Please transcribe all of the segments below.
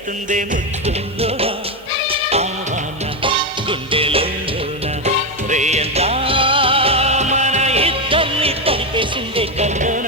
కనిపిస్తుంది ముద్దులోన ఆవాన గుండెలోన రేయంతా మన ఇద్దరిని కలిపేసిందే కల్లోన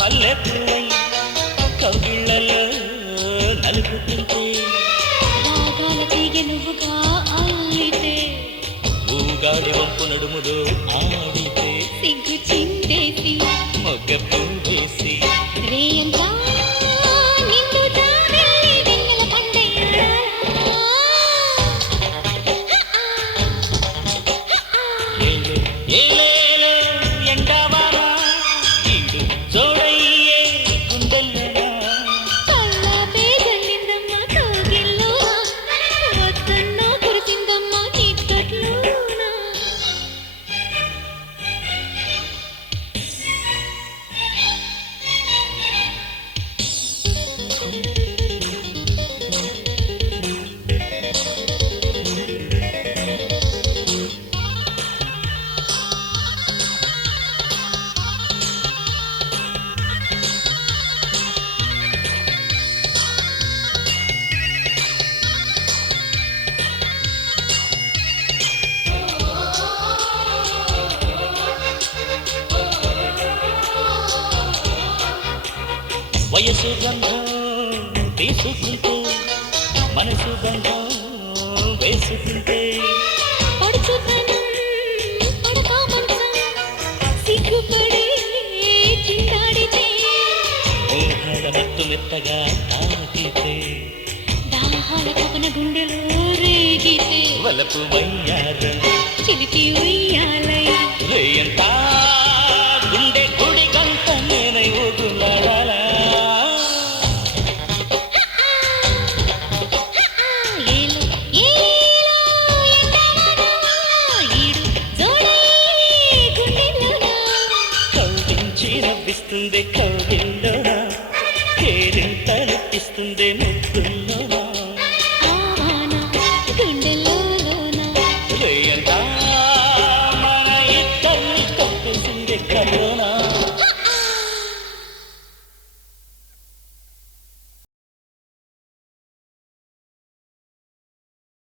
మల్లెపూవై కవిళ్ళలో నలుపుతుంటే రాగాల తీగ నువ్వుగా ఆడితే ఊగాడి వంపు నడుములో ఆడితే సిగ్గు చిందేసి మొగ్గ పూవేసి రేయంతా నిన్ను తానెల్లి వెన్నెల పండయ్యా ఏలే ఏలేలే ఎండవాన ఈడు జోడయ్యే గుండెల్లోనా కళ్ళ పేదల్లిందమ్మ కౌగిల్లో వద్దన్నా కురిసిందమ్మ చీకట్లోనా వయసు గంధం తీసుకుంటూ మనసు గంధం వేసుకుంటే పడుచుతనం పడకా మంచం సిగ్గుపడే చిందాడితే మోహన మత్తు మెత్తగా తాకితే దాహాల కపన గుండెలో రేగితే వలపు వయ్యారం చిలిపి ఉయ్యాలై రేయంతా గుండె గుడి గంట నేనై ఊగులాడాలా ఏలో ఏలో ఎండవాన ఈడు జోడయ్యే గుండెల్లోనా కౌగించి నవ్విస్తుంది కౌగిల్లోనా కేరింతలెప్పిస్తుంది ముద్దుల్లోనా